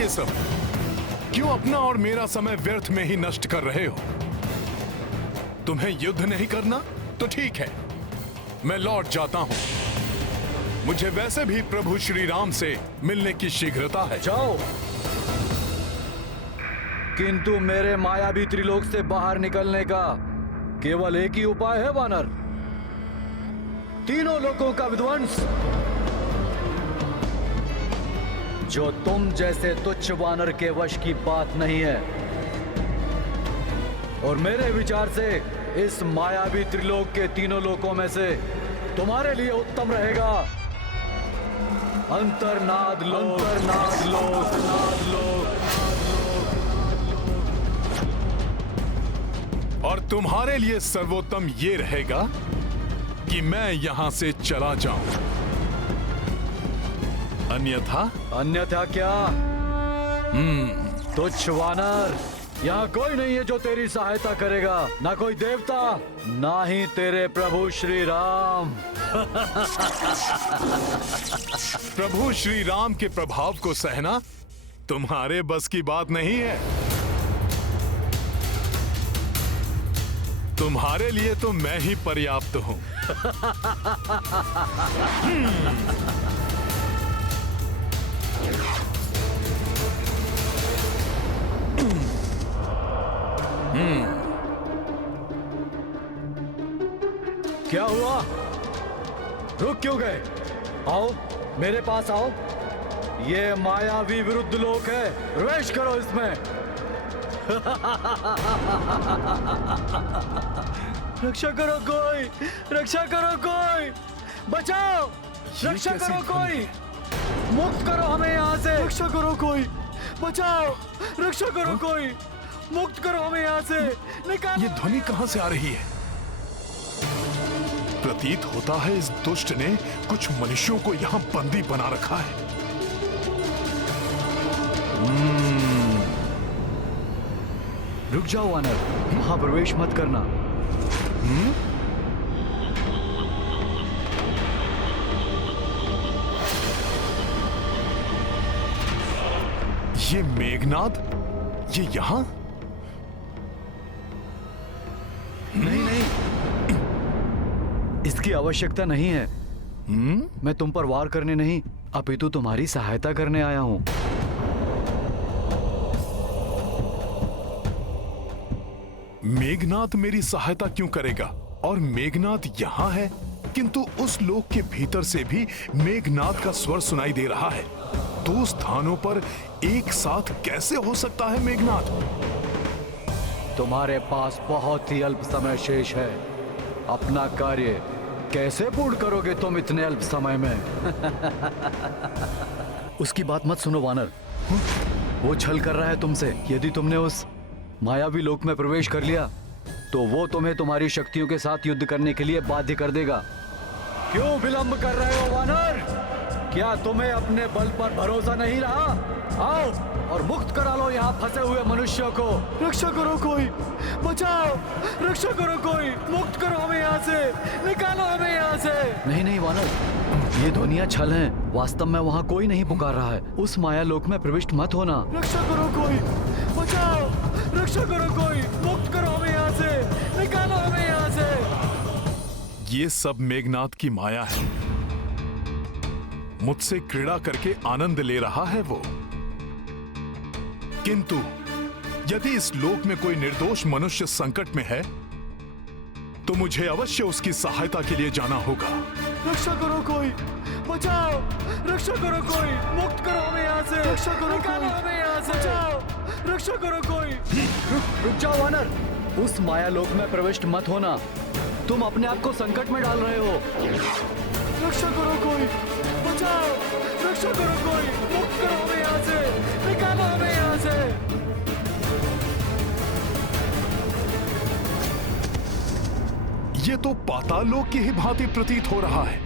ये सब? क्यों अपना और मेरा समय व्यर्थ में ही नष्ट कर रहे हो? तुम्हें युद्ध नहीं करना तो ठीक है, मैं लौट जाता हूं। मुझे वैसे भी प्रभु श्री राम से मिलने की शीघ्रता है। जाओ, किंतु मेरे मायावी त्रिलोक से बाहर निकलने का केवल एक ही उपाय है वानर, तीनों लोकों का विध्वंस। जो तुम जैसे तुच्छ वानर के वश की बात नहीं है, और मेरे विचार से इस मायावी त्रिलोक के तीनों लोकों में से तुम्हारे लिए उत्तम रहेगा अंतर्नाद लोक। अंतर्नाद लोक, नाद लोक। और तुम्हारे लिए सर्वोत्तम ये रहेगा कि मैं यहां से चला जाऊं। अन्यथा क्या? तुच्छ वानर, यहाँ कोई नहीं है जो तेरी सहायता करेगा, ना कोई देवता, ना ही तेरे प्रभु श्री राम। प्रभु श्री राम के प्रभाव को सहना तुम्हारे बस की बात नहीं है। तुम्हारे लिए तो मैं ही पर्याप्त हूं। क्या हुआ? रुक क्यों गए? आओ, मेरे पास आओ। ये मायावी विरुद्ध लोक है, प्रवेश करो इसमें। रक्षा करो कोई, रक्षा करो कोई, बचाओ, रक्षा करो कोई, मुक्त करो हमें यहाँ से। रक्षा करो कोई, बचाओ, रक्षा करो कोई, मुक्त करो हमें यहाँ से, निकालो। ये ध्वनि कहां से आ रही है? प्रतीत होता है इस दुष्ट ने कुछ मनुष्यों को यहां बंदी बना रखा है। रुक जाओ वानर, वहां प्रवेश मत करना। ये मेघनाद, ये यहां? नहीं नहीं, इसकी आवश्यकता नहीं है। मैं तुम पर वार करने नहीं, अपितु तुम्हारी सहायता करने आया हूं। मेघनाद मेरी सहायता क्यों करेगा? और मेघनाद यहां है, किंतु उस लोक के भीतर से भी मेघनाद का स्वर सुनाई दे रहा है। दो स्थानों पर एक साथ कैसे हो सकता है मेघनाद? तुम्हारे पास बहुत ही अल्प समय शेष है। अपना कार्य कैसे पूर्ण करोगे तुम इतने अल्प समय में? उसकी बात मत सुनो वानर, वो छल कर रहा है तुमसे। यदि तुमने उस मायावी लोक में प्रवेश कर लिया तो वो तुम्हें तुम्हारी शक्तियों के साथ युद्ध करने के लिए बाध्य कर देगा। क्यों विलंब कर रहे हो वानर? क्या तुम्हें अपने बल पर भरोसा नहीं रहा? आओ और मुक्त करा लो यहाँ फंसे हुए मनुष्यों को। रक्षा करो कोई, बचाओ, रक्षा करो कोई, मुक्त करो हमें यहाँ से, निकालो हमें यहाँ से। नहीं नहीं वानर, ये ध्वनियाँ छल हैं। वास्तव में वहाँ कोई नहीं पुकार रहा है। उस माया लोक में प्रविष्ट मत होना। रक्षा करो कोई, बचाओ, रक्षा करो कोई, मुक्त करो हमें यहाँ से, निकालो हमें यहाँ से। ये सब मेघनाद की माया है। मुझसे क्रीड़ा करके आनंद ले रहा है वो। किंतु यदि इस लोक में कोई निर्दोष मनुष्य संकट में है तो मुझे अवश्य उसकी सहायता के लिए जाना होगा। रक्षा करो कोई, बचाओ, रक्षा करो कोई, मुक्त करो हमें यहाँ से, रक्षा करो, निकालो हमें यहाँ से, बचाओ, रक्षा करो कोई। रुक जाओ वानर, उस माया लोक में प्रविष्ट मत होना। तुम अपने आप को संकट में डाल रहे हो। रक्षा करो कोई, बचाओ, रक्षा करो कोई, मुक्त करो हमें यहाँ से, निकालो हमें यहाँ से। ये तो पाताल लोक की ही भांति प्रतीत हो रहा है।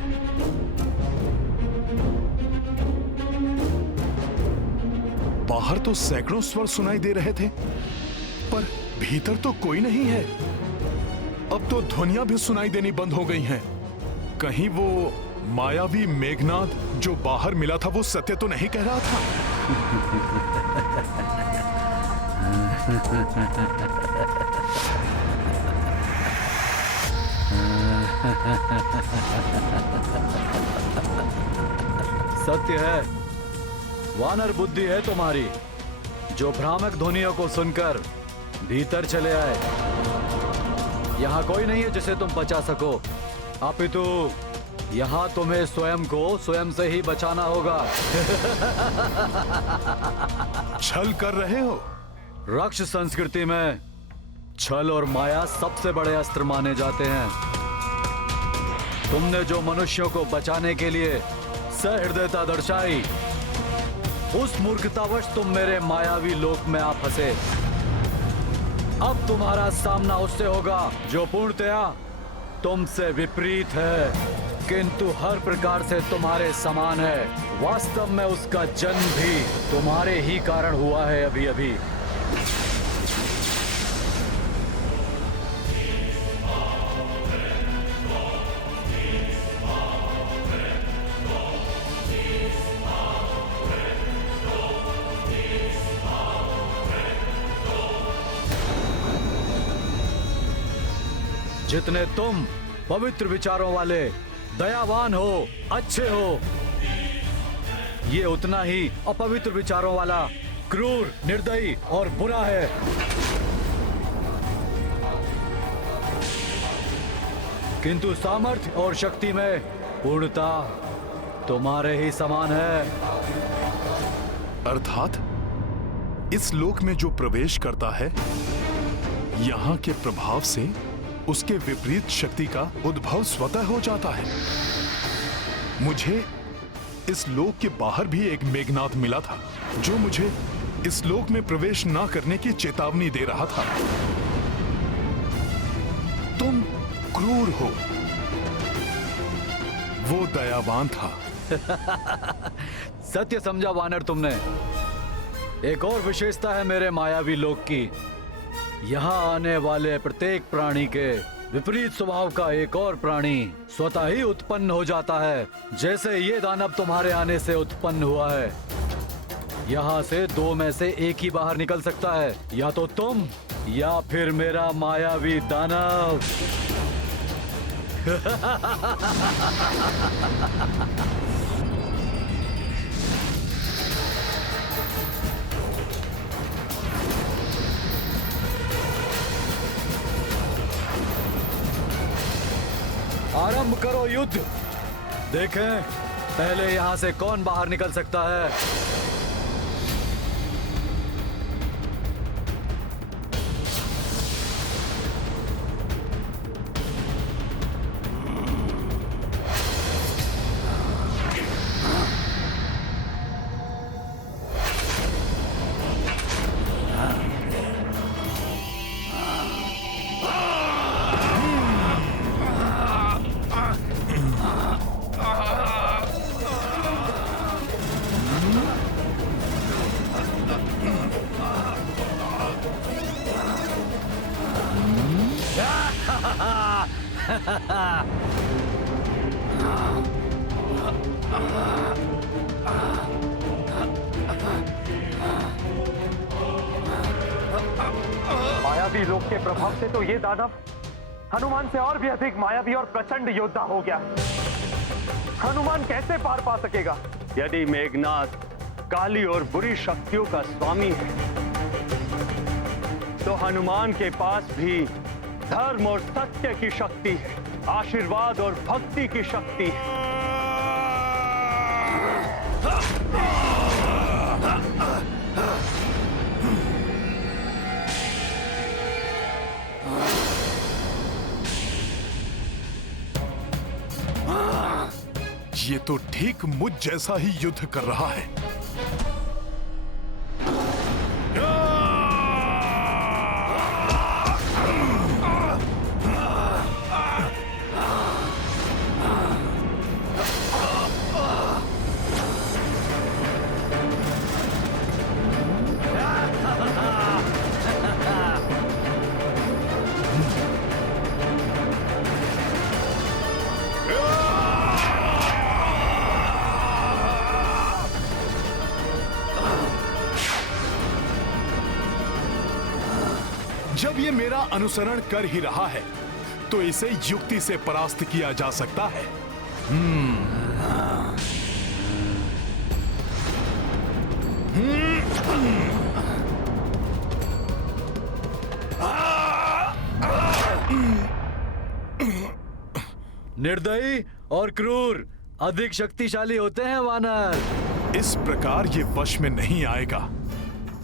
बाहर तो सैकड़ों स्वर सुनाई दे रहे थे, पर भीतर तो कोई नहीं है। अब तो ध्वनियां भी सुनाई देनी बंद हो गई हैं। कहीं वो मायावी मेघनाद जो बाहर मिला था वो सत्य तो नहीं कह रहा था? सत्य है, वानर बुद्धि है तुम्हारी, जो भ्रामक ध्वनियों को सुनकर भीतर चले आए। यहाँ कोई नहीं है जिसे तुम बचा सको, अपितु यहाँ तुम्हें स्वयं को स्वयं से ही बचाना होगा। छल कर रहे हो? रक्ष संस्कृति में छल और माया सबसे बड़े अस्त्र माने जाते हैं। तुमने जो मनुष्यों को बचाने के लिए सहृदयता दर्शाई, उस मूर्खतावश तुम मेरे मायावी लोक में आ फंसे। अब तुम्हारा सामना उससे होगा जो पूर्णतया तुमसे विपरीत है, किंतु हर प्रकार से तुम्हारे समान है। वास्तव में उसका जन्म भी तुम्हारे ही कारण हुआ है अभी अभी। जितने तुम पवित्र विचारों वाले, दयावान हो, अच्छे हो, ये उतना ही अपवित्र विचारों वाला, क्रूर, निर्दयी और बुरा है। किंतु सामर्थ्य और शक्ति में पूर्णता तुम्हारे ही समान है। अर्थात इस लोक में जो प्रवेश करता है, यहाँ के प्रभाव से उसके विपरीत शक्ति का उद्भव स्वतः हो जाता है। मुझे इस लोक के बाहर भी एक मेघनाद मिला था, जो मुझे इस लोक में प्रवेश ना करने की चेतावनी दे रहा था। तुम क्रूर हो, वो दयावान था। सत्य समझा वानर तुमने। एक और विशेषता है मेरे मायावी लोक की, यहाँ आने वाले प्रत्येक प्राणी के विपरीत स्वभाव का एक और प्राणी स्वतः ही उत्पन्न हो जाता है, जैसे ये दानव तुम्हारे आने से उत्पन्न हुआ है। यहाँ से दो में से एक ही बाहर निकल सकता है, या तो तुम या फिर मेरा मायावी दानव। आरंभ करो युद्ध। देखें पहले यहां से कौन बाहर निकल सकता है। मायावी लोक के प्रभाव से तो ये दानव हनुमान से और भी अधिक मायावी और प्रचंड योद्धा हो गया। हनुमान कैसे पार पा सकेगा? यदि मेघनाद काली और बुरी शक्तियों का स्वामी है, तो हनुमान के पास भी धर्म और सत्य की शक्ति है, आशीर्वाद और भक्ति की शक्ति है। ये तो ठीक मुझ जैसा ही युद्ध कर रहा है। जब ये मेरा अनुसरण कर ही रहा है तो इसे युक्ति से परास्त किया जा सकता है। निर्दयी और क्रूर अधिक शक्तिशाली होते हैं वानर। इस प्रकार ये वश में नहीं आएगा।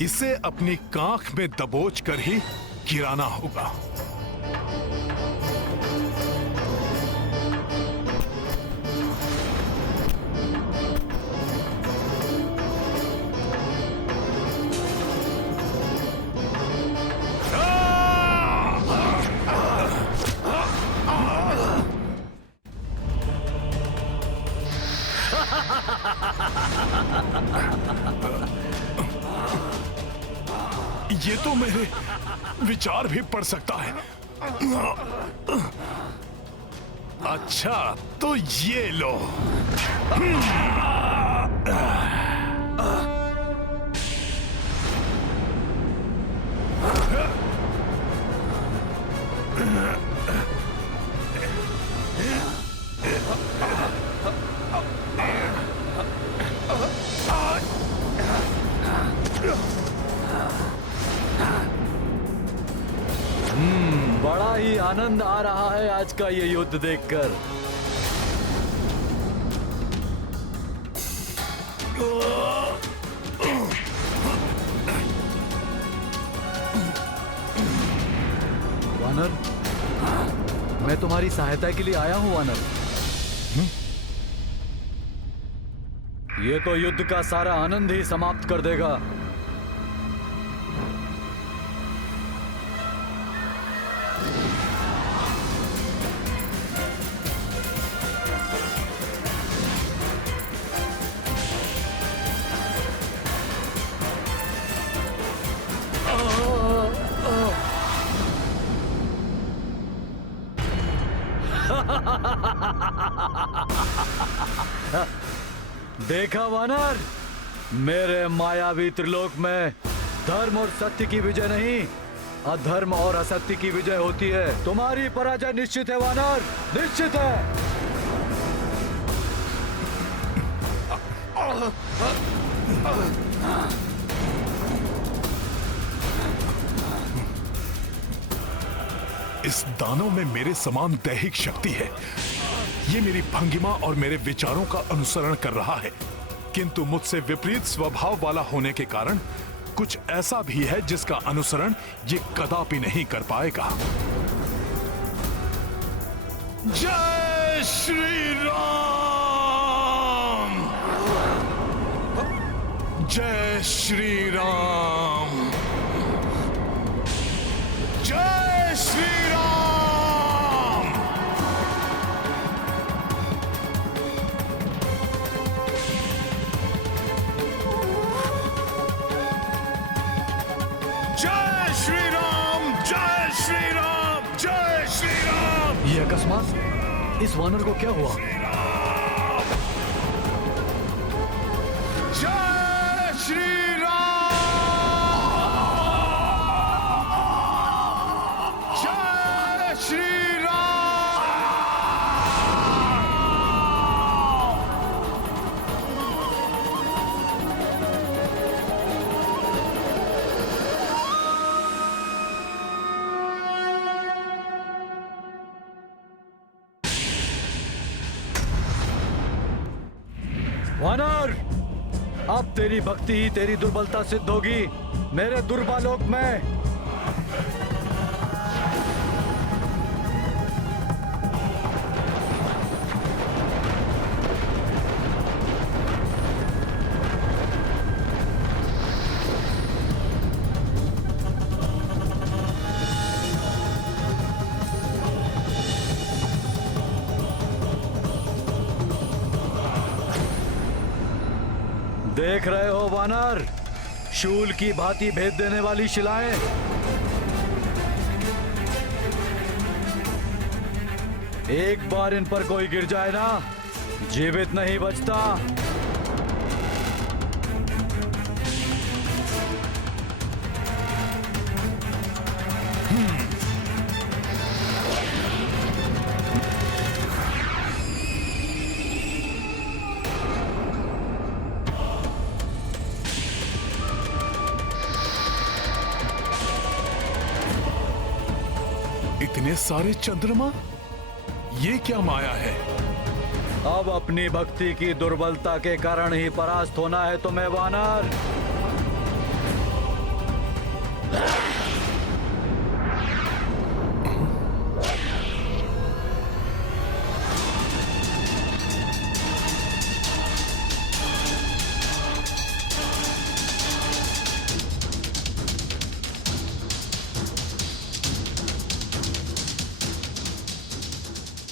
इसे अपनी कांख में दबोच कर ही गिराना होगा। ये तो मेरे विचार भी पढ़ सकता है। अच्छा तो ये लो। बड़ा ही आनंद आ रहा है आज का ये युद्ध देखकर। वानर, मैं तुम्हारी सहायता के लिए आया हूं वानर। ये तो युद्ध का सारा आनंद ही समाप्त कर देगा। देखा वानर, मेरे मायावी त्रिलोक में धर्म और सत्य की विजय नहीं, अधर्म और असत्य की विजय होती है। तुम्हारी पराजय निश्चित है वानर, निश्चित है। इस दानव में मेरे समान दैहिक शक्ति है। ये मेरी भंगिमा और मेरे विचारों का अनुसरण कर रहा है, किंतु मुझसे विपरीत स्वभाव वाला होने के कारण कुछ ऐसा भी है जिसका अनुसरण ये कदापि नहीं कर पाएगा। जय श्री राम! जय श्री राम! जय श्री राम! जय श्री राम! जय श्री राम! जय श्री राम! ये अकस्मात इस वानर को क्या हुआ? जय श्री राम! जय श्री वानर, अब तेरी भक्ति ही तेरी दुर्बलता सिद्ध होगी मेरे दुर्बालोक में। देख रहे हो वानर, शूल की भांति भेद देने वाली शिलाएं। एक बार इन पर कोई गिर जाए ना, जीवित नहीं बचता। इतने सारे चंद्रमा, ये क्या माया है? अब अपनी भक्ति की दुर्बलता के कारण ही परास्त होना है तुम्हें वानर।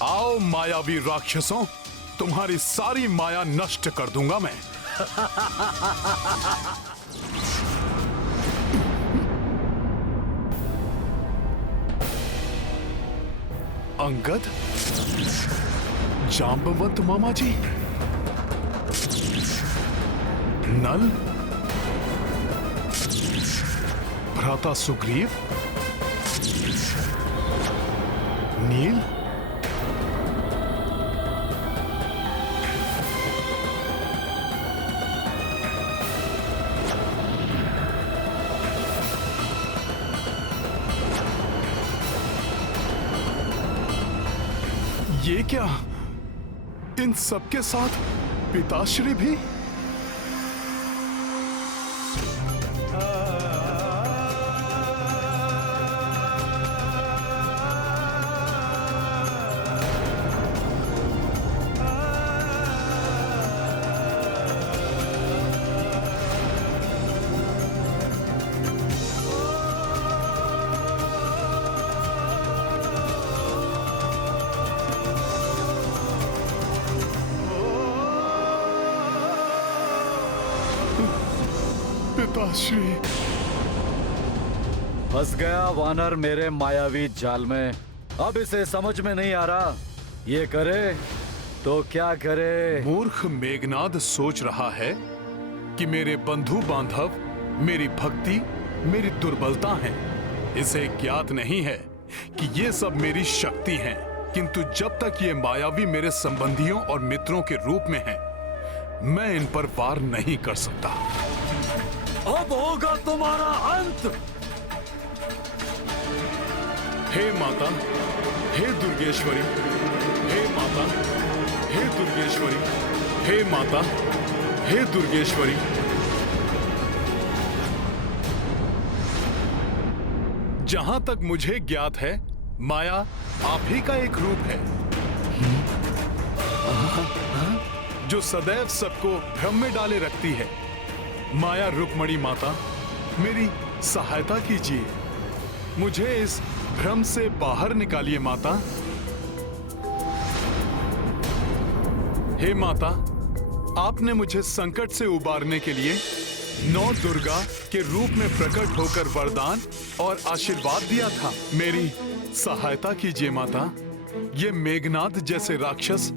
आओ मायावी राक्षसों, तुम्हारी सारी माया नष्ट कर दूंगा मैं। अंगद, जांबवंत मामा जी, नल, भ्राता सुग्रीव, नील, ये क्या? इन सबके साथ पिताश्री भी? पिताश्री, फंस गया वानर मेरे मायावी जाल में। अब इसे समझ में नहीं आ रहा ये करे तो क्या करे। मूर्ख मेघनाद सोच रहा है कि मेरे बंधु बांधव मेरी भक्ति, मेरी दुर्बलता हैं। इसे ज्ञात नहीं है कि ये सब मेरी शक्ति हैं। किंतु जब तक ये मायावी मेरे संबंधियों और मित्रों के रूप में हैं, मैं इन पर वार नहीं कर सकता। अब होगा तुम्हारा अंत। हे माता, हे दुर्गेश्वरी, हे माता, हे दुर्गेश्वरी, हे माता, हे दुर्गेश्वरी। जहां तक मुझे ज्ञात है, माया आप ही का एक रूप है, जो सदैव सबको भ्रम में डाले रखती है। माया रुक्मणी माता, मेरी सहायता कीजिए, मुझे इस भ्रम से बाहर निकालिए माता। हे माता, आपने मुझे संकट से उबारने के लिए 9 दुर्गा के रूप में प्रकट होकर वरदान और आशीर्वाद दिया था। मेरी सहायता कीजिए माता। ये मेघनाद जैसे राक्षस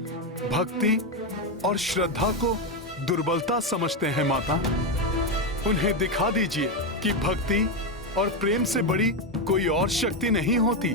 भक्ति और श्रद्धा को दुर्बलता समझते हैं माता। उन्हें दिखा दीजिए कि भक्ति और प्रेम से बड़ी कोई और शक्ति नहीं होती।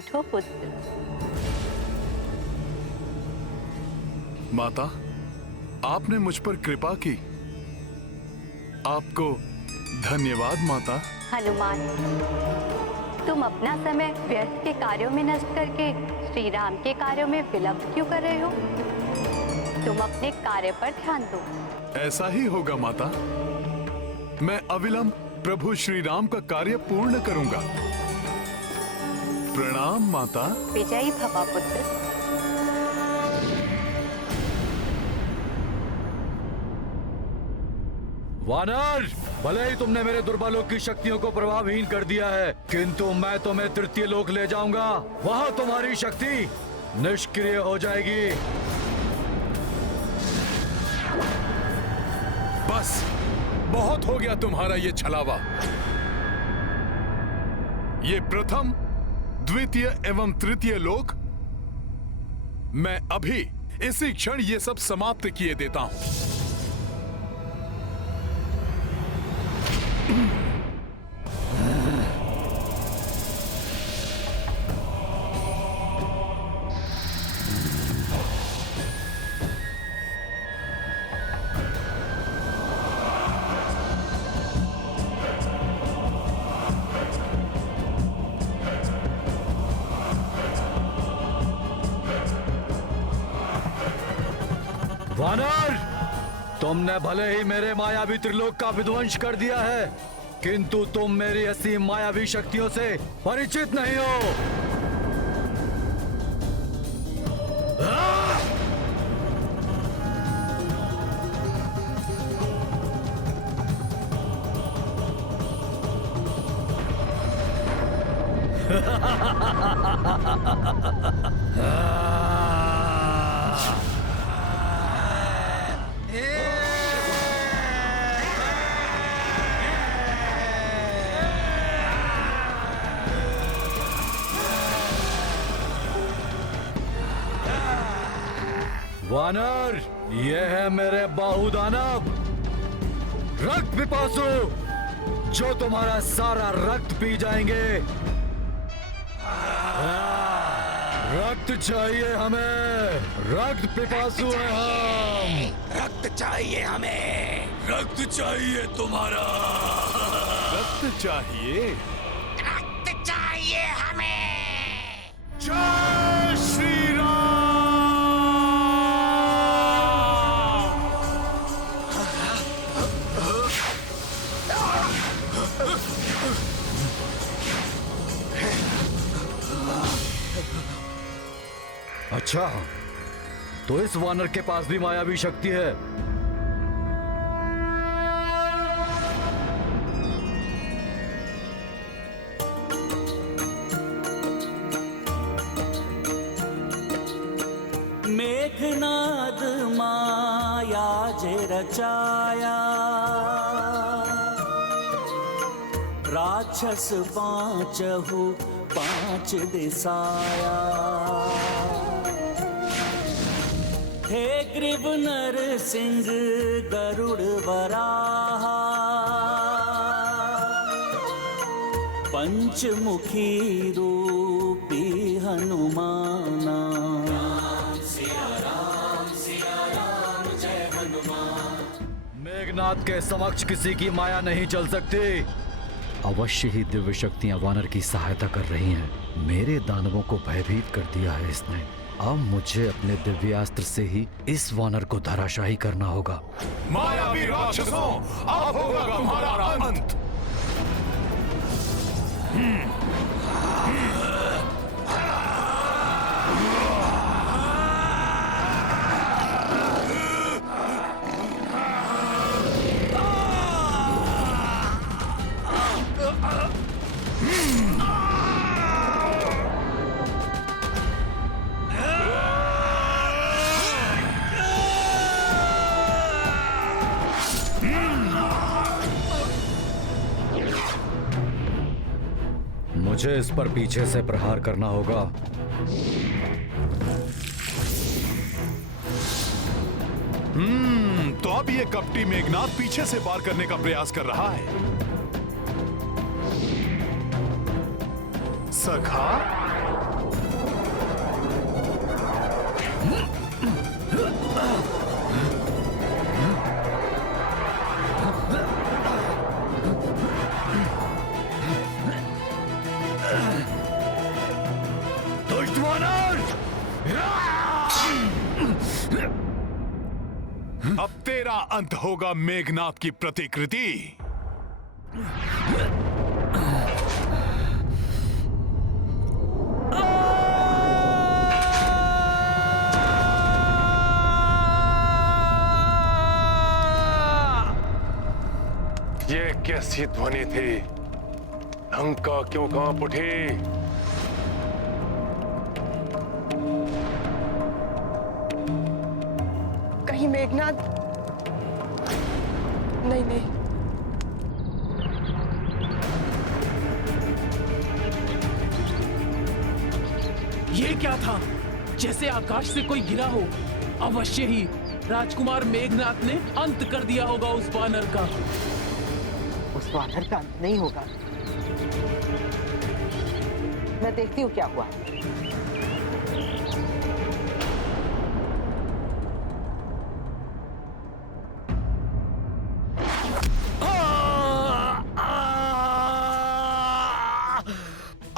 उठो पुत्र। माता, आपने मुझ पर कृपा की। आपको धन्यवाद माता। हनुमान, तुम अपना समय व्यर्थ के कार्यों में नष्ट करके श्री राम के कार्यों में विलंब क्यों कर रहे हो? तुम अपने कार्य पर ध्यान दो। ऐसा ही होगा माता। मैं अविलंब प्रभु श्री राम का कार्य पूर्ण करूंगा। प्रणाम माता। विजयी भवा पुत्र। वानर, भले ही तुमने मेरे दुर्बलों की शक्तियों को प्रभावहीन कर दिया है, किंतु मैं तुम्हें तृतीय लोक ले जाऊंगा। वहां तुम्हारी शक्ति निष्क्रिय हो जाएगी। बस, बहुत हो गया तुम्हारा ये छलावा। ये प्रथम, द्वितीय एवं तृतीय लोक मैं अभी इसी क्षण ये सब समाप्त किए देता हूं। वानर, तुमने भले ही मेरे मायावी त्रिलोक का विध्वंस कर दिया है, किंतु तुम मेरी असीम मायावी शक्तियों से परिचित नहीं हो। वानर, ये है मेरे बाहुदानव, रक्त पिपासु, जो तुम्हारा सारा रक्त पी जाएंगे। रक्त चाहिए हमें, रक्त पिपासु हैं हम। रक्त चाहिए हमें। रक्त चाहिए तुम्हारा। रक्त चाहिए। रक्त चाहिए हमें। जय श्री राम। अच्छा, तो इस वानर के पास भी मायावी शक्ति है। मेघनाद माया जे रचाया, राक्षस पांचहु पांच दिसाया। हे ग्रीव नर सिंह गरुड़ वराहा, पंचमुखी रूपी हनुमाना। मेघनाथ के समक्ष किसी की माया नहीं चल सकती। अवश्य ही दिव्य शक्तियां वानर की सहायता कर रही हैं। मेरे दानवों को भयभीत कर दिया है इसने। अब मुझे अपने दिव्यास्त्र से ही इस वानर को धराशाही करना होगा। मायावी राक्षसों, अब होगा तुम्हारा अंत। मुझे इस पर पीछे से प्रहार करना होगा। तो अब ये कपटी मेघनाथ पीछे से पार करने का प्रयास कर रहा है। सखा, अब तेरा अंत होगा मेघनाद की प्रतिकृति। ये कैसी ध्वनि थी? लंका क्यों कांप उठी? कहीं मेघनाद? नहीं नहीं, ये क्या था? जैसे आकाश से कोई गिरा हो। अवश्य ही राजकुमार मेघनाद ने अंत कर दिया होगा उस वानर का। उस वानर का अंत नहीं होगा। मैं देखती हूँ क्या हुआ।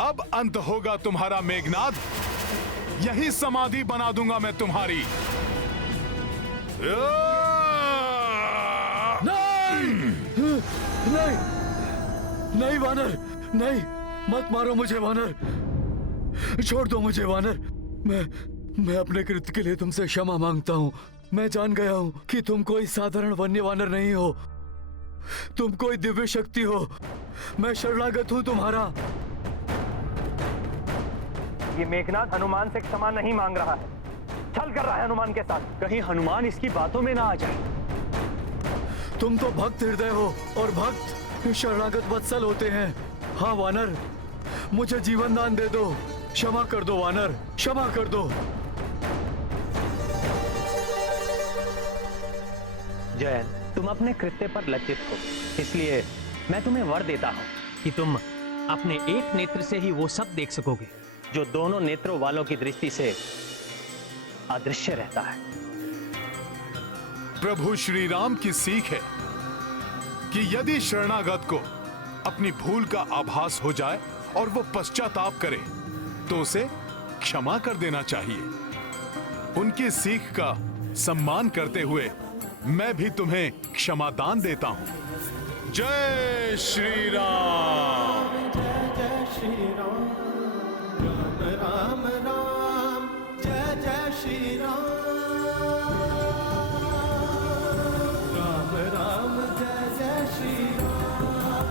अब अंत होगा तुम्हारा मेघनाद। यही समाधि बना दूंगा मैं तुम्हारी। नहीं नहीं वानर, नहीं, मत मारो मुझे वानर, छोड़ दो मुझे वानर। मैं अपने कृत्य के लिए तुमसे क्षमा मांगता हूँ। मैं जान गया हूँ कि तुम कोई साधारण वन्य वानर नहीं हो, तुम कोई दिव्य शक्ति हो। मैं शरणागत हूँ तुम्हारा। ये मेघनाद हनुमान से क्षमा नहीं मांग रहा है, छल कर रहा है हनुमान के साथ। कहीं हनुमान इसकी बातों में ना आ जाए। तुम तो भक्त हृदय हो और भक्त शरणागत वत्सल होते हैं। हाँ वानर, मुझे जीवन दान दे दो, क्षमा कर दो वानर, क्षमा कर दो। जयन, तुम अपने कृत्य पर लज्जित हो, इसलिए मैं तुम्हें वर देता हूं कि तुम अपने एक नेत्र से ही वो सब देख सकोगे जो दोनों नेत्रों वालों की दृष्टि से अदृश्य रहता है। प्रभु श्री राम की सीख है कि यदि शरणागत को अपनी भूल का आभास हो जाए और वो पश्चाताप करे तो उसे क्षमा कर देना चाहिए। उनकी सीख का सम्मान करते हुए मैं भी तुम्हें क्षमा दान देता हूं। जय श्री राम। जय श्री राम, राम राम राम, जय जय श्री राम, राम राम जय जय श्री राम।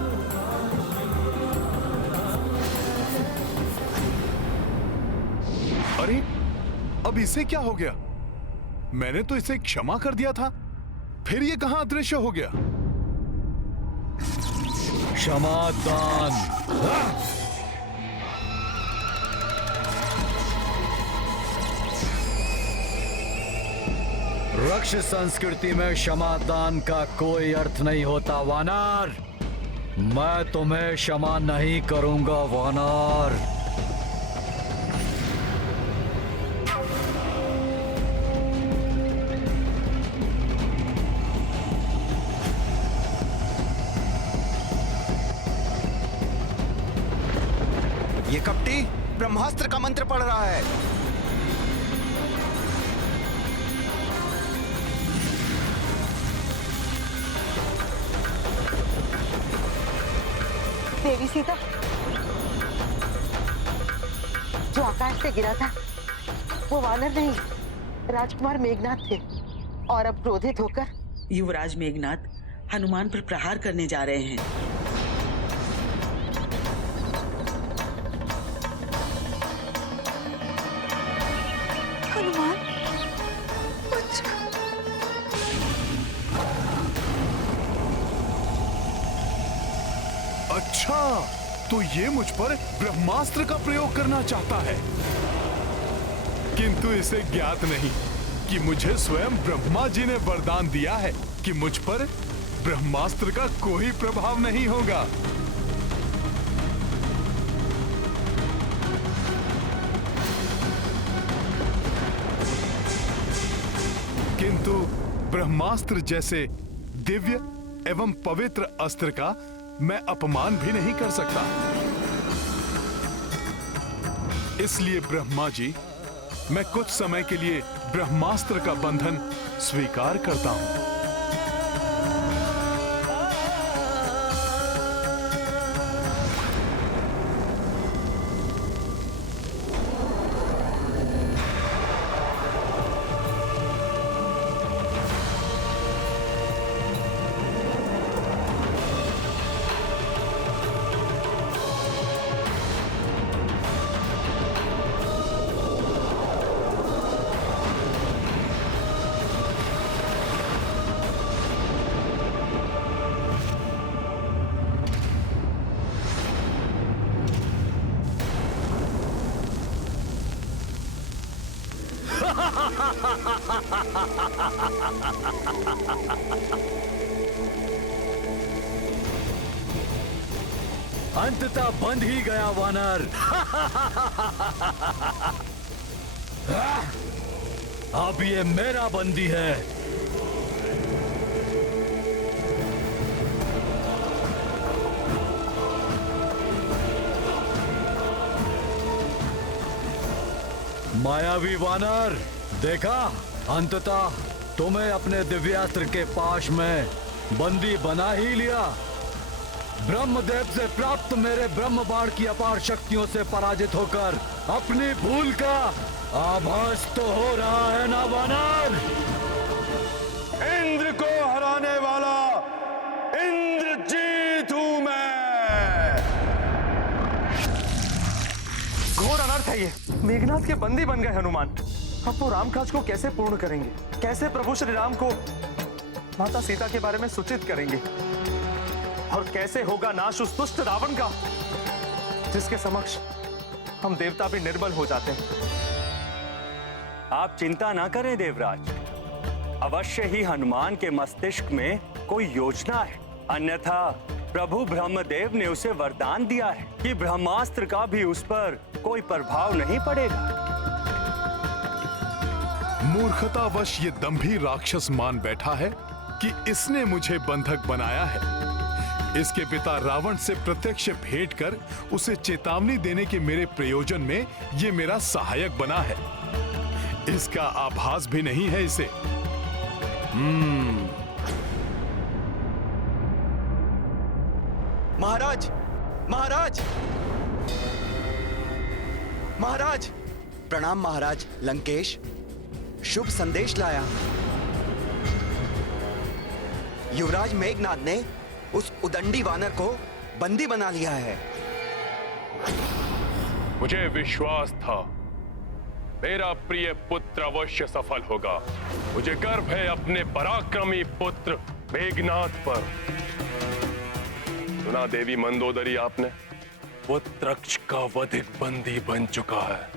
अरे अब इसे क्या हो गया? मैंने तो इसे क्षमा कर दिया था, फिर ये कहां अदृश्य हो गया? क्षमादान। रक्ष संस्कृति में क्षमादान का कोई अर्थ नहीं होता वानर। मैं तुम्हें क्षमा नहीं करूंगा वानर। ये कपटी ब्रह्मास्त्र का मंत्र पढ़ रहा है। देवी सीता, जो आकाश से गिरा था वो वानर नहीं, राजकुमार मेघनाद थे। और अब क्रोधित होकर युवराज मेघनाद हनुमान पर प्रहार करने जा रहे हैं। हनुमान, अच्छा, तो ये मुझ पर ब्रह्मास्त्र का प्रयोग करना चाहता है, किंतु इसे ज्ञात नहीं कि मुझे स्वयं ब्रह्मा जी ने वरदान दिया है कि मुझ पर ब्रह्मास्त्र का कोई प्रभाव नहीं होगा। किंतु ब्रह्मास्त्र जैसे दिव्य एवं पवित्र अस्त्र का मैं अपमान भी नहीं कर सकता। इसलिए ब्रह्मा जी, मैं कुछ समय के लिए ब्रह्मास्त्र का बंधन स्वीकार करता हूं। अंततः बंध ही गया वानर। अब ये मेरा बंदी है। मायावी वानर, देखा, अंततः तुम्हें अपने दिव्यास्त्र के पाश में बंदी बना ही लिया। ब्रह्मदेव से प्राप्त मेरे ब्रह्म बाण की अपार शक्तियों से पराजित होकर अपनी भूल का आभास तो हो रहा है ना वानर? इंद्र को हराने वाला इंद्रजीत हूं मैं। घोर अनर्थ है ये। मेघनाथ के बंदी बन गए हनुमान। अब वो रामकाज को कैसे पूर्ण करेंगे? कैसे प्रभु श्री राम को माता सीता के बारे में सूचित करेंगे? और कैसे होगा नाश उस दुष्ट रावण का, जिसके समक्ष हम देवता भी निर्बल हो जाते हैं। आप चिंता ना करें देवराज, अवश्य ही हनुमान के मस्तिष्क में कोई योजना है। अन्यथा प्रभु ब्रह्मदेव ने उसे वरदान दिया है कि ब्रह्मास्त्र का भी उस पर कोई प्रभाव नहीं पड़ेगा। मूर्खतावश ये दंभी राक्षस मान बैठा है कि इसने मुझे बंधक बनाया है। इसके पिता रावण से प्रत्यक्ष भेंट कर उसे चेतावनी देने के मेरे प्रयोजन में ये मेरा सहायक बना है। इसका आभास भी नहीं है इसे। महाराज, महाराज, महाराज, प्रणाम महाराज। लंकेश शुभ संदेश लाया। युवराज मेघनाद ने उस उदंडी वानर को बंदी बना लिया है। मुझे विश्वास था मेरा प्रिय पुत्र अवश्य सफल होगा। मुझे गर्व है अपने पराक्रमी पुत्र मेघनाद पर। सुना देवी मंदोदरी आपने? वो तृक्ष का वधिक बंदी बन चुका है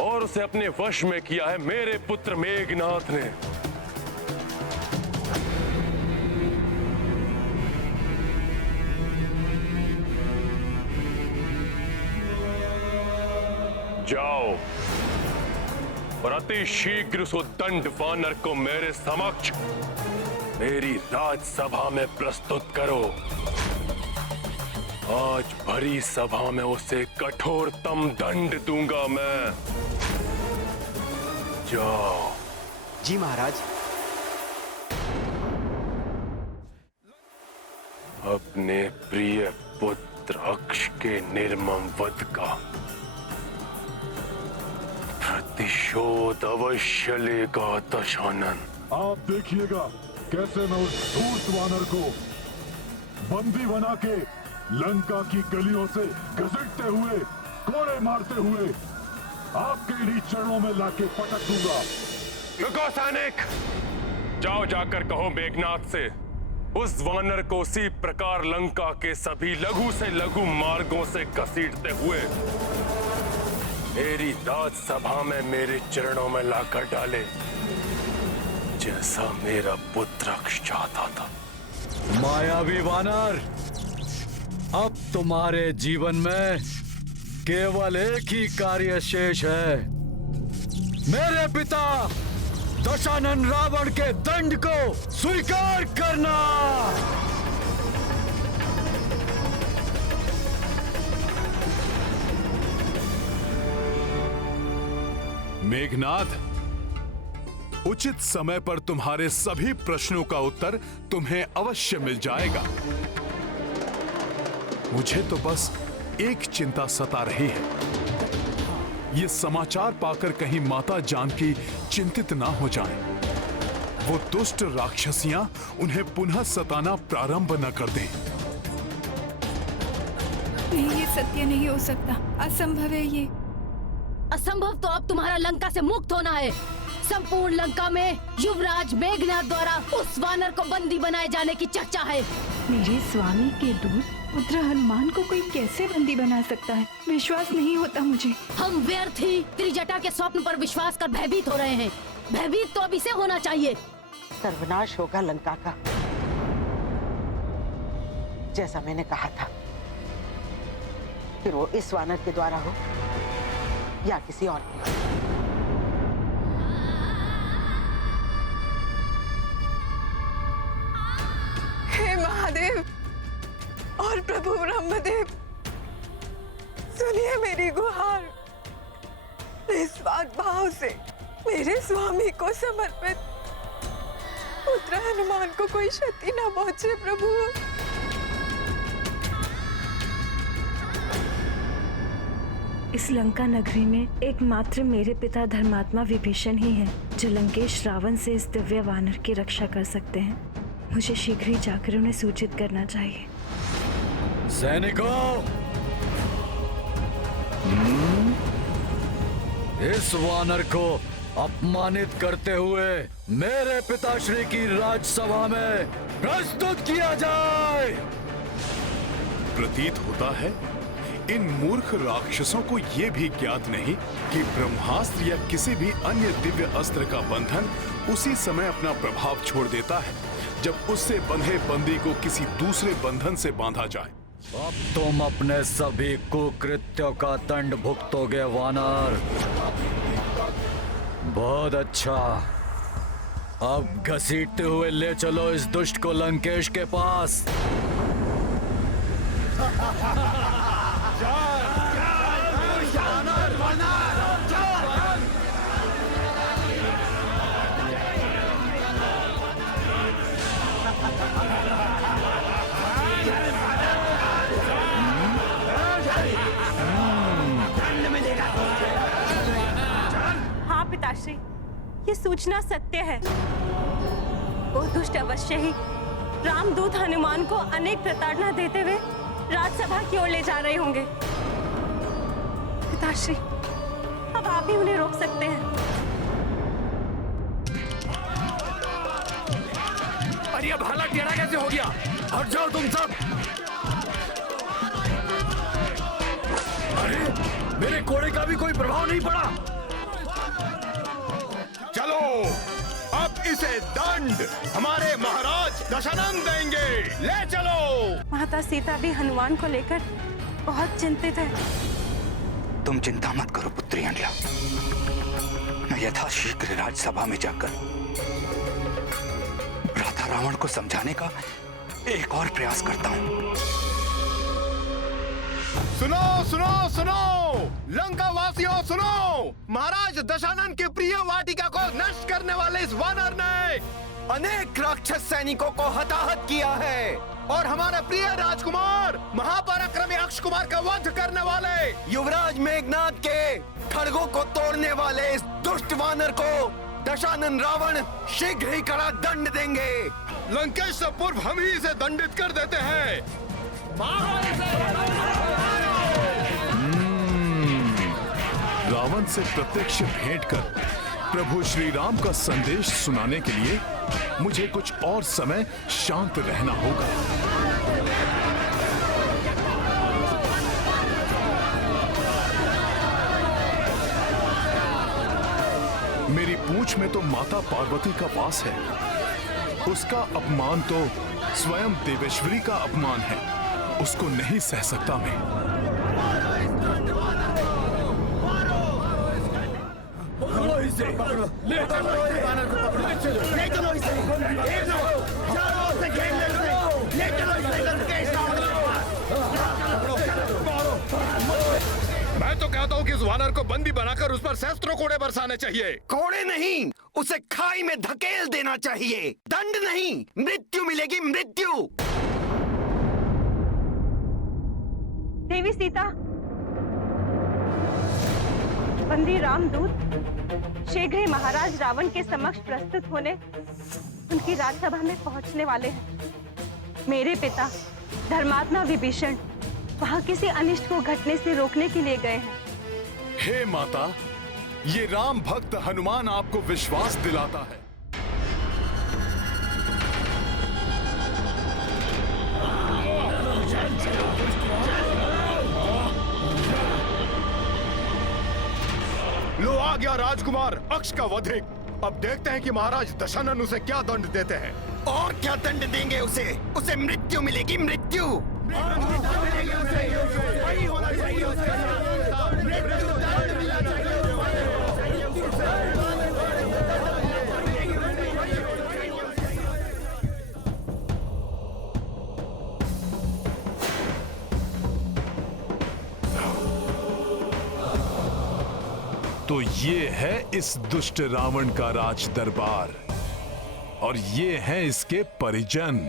और उसे अपने वश में किया है मेरे पुत्र मेघनाद ने। जाओ और अति शीघ्र उस उद्दंड वानर को मेरे समक्ष मेरी राजसभा में प्रस्तुत करो। आज भरी सभा में उसे कठोरतम दंड दूंगा मैं। जाओ। जी महाराज। अपने प्रिय पुत्र अक्ष के निर्मम वध का प्रतिशोध अवश्य लेगा दशानन। आप देखिएगा कैसे मैं उस धूर्त वानर को बंदी बना के लंका की गलियों से घसीटते हुए, कोड़े मारते हुए आपके इन्हीं चरणों में लाके पटक दूंगा। रुको सैनिक, जाओ जाकर कहो मेघनाद से उस वानर को उसी प्रकार लंका के सभी लघु से लघु मार्गों से घसीटते हुए मेरी राजसभा में मेरे चरणों में लाकर डाले, जैसा मेरा पुत्र अक्ष चाहता था। मायावी वानर, अब तुम्हारे जीवन में केवल एक ही कार्य शेष है। मेरे पिता दशानन रावण के दंड को स्वीकार करना। मेघनाद, उचित समय पर तुम्हारे सभी प्रश्नों का उत्तर तुम्हें अवश्य मिल जाएगा। मुझे तो बस एक चिंता सता रही है, ये समाचार पाकर कहीं माता जानकी चिंतित ना हो जाएं। वो दुष्ट राक्षसियां उन्हें पुनः सताना प्रारंभ न कर दें। नहीं, ये सत्य नहीं हो सकता, असंभव है ये। असंभव तो अब तुम्हारा लंका से मुक्त होना है। संपूर्ण लंका में युवराज मेघनाद द्वारा उस वानर को बंदी बनाए जाने की चर्चा है। मेरे स्वामी के दूत पुत्र हनुमान को कोई कैसे बंदी बना सकता है? विश्वास नहीं होता मुझे। हम व्यर्थ ही त्रिजटा के स्वप्न पर विश्वास कर भयभीत हो रहे हैं। भयभीत तो अब इसे होना चाहिए। सर्वनाश होगा लंका का, जैसा मैंने कहा था। फिर वो इस वानर के द्वारा हो या किसी और के। हे महादेव और प्रभु ब्रह्मदेव, सुनिए मेरी गुहार। निस्वार्थ भाव से मेरे स्वामी को समर्पित पुत्र हनुमान को कोई क्षति न पहुंचे प्रभु। इस लंका नगरी में एकमात्र मेरे पिता धर्मात्मा विभीषण ही हैं, जो लंकेश रावण से इस दिव्य वानर की रक्षा कर सकते हैं। मुझे शीघ्र ही जाकर उन्हें सूचित करना चाहिए। सैनिकों, इस वानर को अपमानित करते हुए मेरे पिताश्री की राजसभा में प्रस्तुत किया जाए। प्रतीत होता है इन मूर्ख राक्षसों को यह भी ज्ञात नहीं कि ब्रह्मास्त्र या किसी भी अन्य दिव्य अस्त्र का बंधन उसी समय अपना प्रभाव छोड़ देता है जब उससे बंधे बंदी को किसी दूसरे बंधन से बांधा जाए। अब तुम अपने सभी कुकृत्यों का दंड भुगतोगे वानर। बहुत अच्छा, अब घसीटते हुए ले चलो इस दुष्ट को लंकेश के पास। हाँ पिताश्री, ये सूचना सत्य है। वो दुष्ट अवश्य ही रामदूत हनुमान को अनेक प्रताड़ना देते हुए राजसभा की ओर ले जा रहे होंगे। पिताश्री, अब आप ही उन्हें रोक सकते हैं। अरे अब हालत टेढ़ा कैसे हो गया? हट जाओ तुम सब। अरे मेरे घोड़े का भी कोई प्रभाव नहीं पड़ा। चलो, अब इसे दंड हमारे महाराज दशानन देंगे। ले चलो। माता सीता भी हनुमान को लेकर बहुत चिंतित है। तुम चिंता मत करो पुत्री अंडला। मैं यथाशीघ्र राजसभा में जाकर भ्राता रावण को समझाने का एक और प्रयास करता हूँ। सुनो सुनो सुनो, लंका वासियों सुनो। महाराज दशानन की प्रिय वाटिका को नष्ट करने वाले इस वानर ने अनेक राक्षस सैनिकों को हताहत किया है और हमारे प्रिय राजकुमार महापराक्रमी अक्ष कुमार का वध करने वाले युवराज मेघनाद के खड़गों को तोड़ने वाले इस दुष्ट वानर को दशानन रावण शीघ्र ही कड़ा दंड देंगे। लंकेश से पूर्व हम ही इसे दंडित कर देते हैं। रावण से प्रत्यक्ष भेंट कर प्रभु श्री राम का संदेश सुनाने के लिए मुझे कुछ और समय शांत रहना होगा। मेरी पूंछ में तो माता पार्वती का वास है, उसका अपमान तो स्वयं देवेश्वरी का अपमान है, उसको नहीं सह सकता मैं। इसे ले चलो वानर को पकड़ो ले चलो इसे घेर लो चारों ओर से घेर ले उसे ले चलो इसे लंकेश रावण के पास मैं तो कहता हूँ कि इस वानर को बंदी बनाकर उस पर सहस्त्रों कोड़े बरसाने चाहिए। कोड़े नहीं, उसे खाई में धकेल देना चाहिए। दंड नहीं, मृत्यु मिलेगी, मृत्यु। देवी सीता, बंदी रामदूत शीघ्र ही महाराज रावण के समक्ष प्रस्तुत होने उनकी राजसभा में पहुंचने वाले हैं। मेरे पिता धर्मात्मा विभीषण वहां किसी अनिष्ट को घटने से रोकने के लिए गए हैं। हे माता, ये राम भक्त हनुमान आपको विश्वास दिलाता है। लो आ गया राजकुमार अक्ष का वधिक। अब देखते हैं कि महाराज दशानन उसे क्या दंड देते हैं। और क्या दंड देंगे उसे? उसे मृत्यु मिलेगी, मृत्यु। वही होना चाहिए उसका मृत्यु दंड मिलना चाहिए। तो ये है इस दुष्ट रावण का राज दरबार और ये हैं इसके परिजन।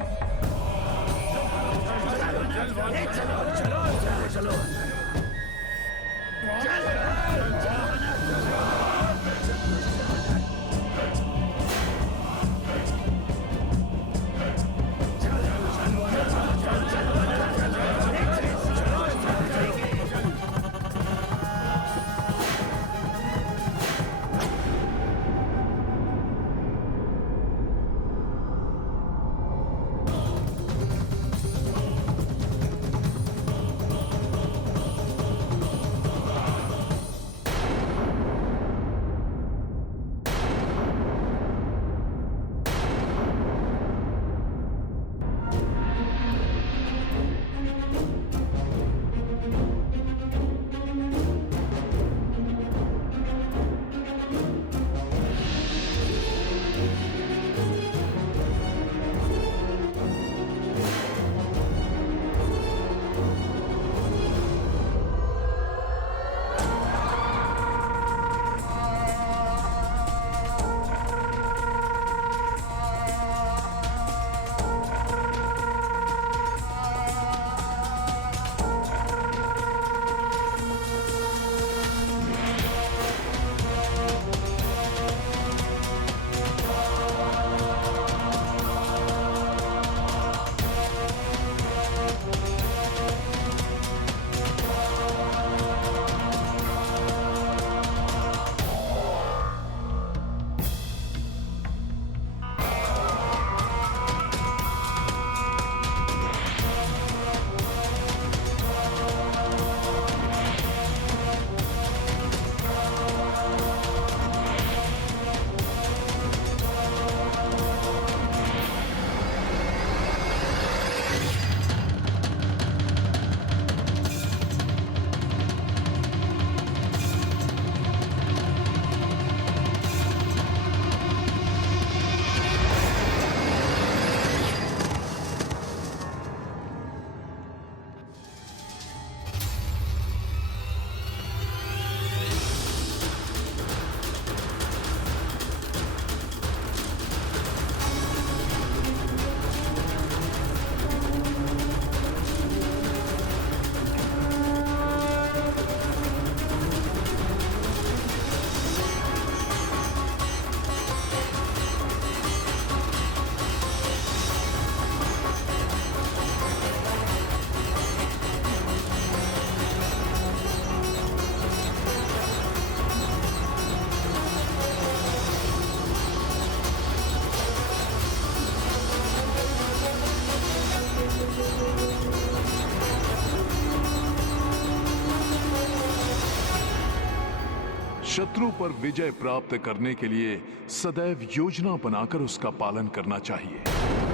शत्रु पर विजय प्राप्त करने के लिए सदैव योजना बनाकर उसका पालन करना चाहिए।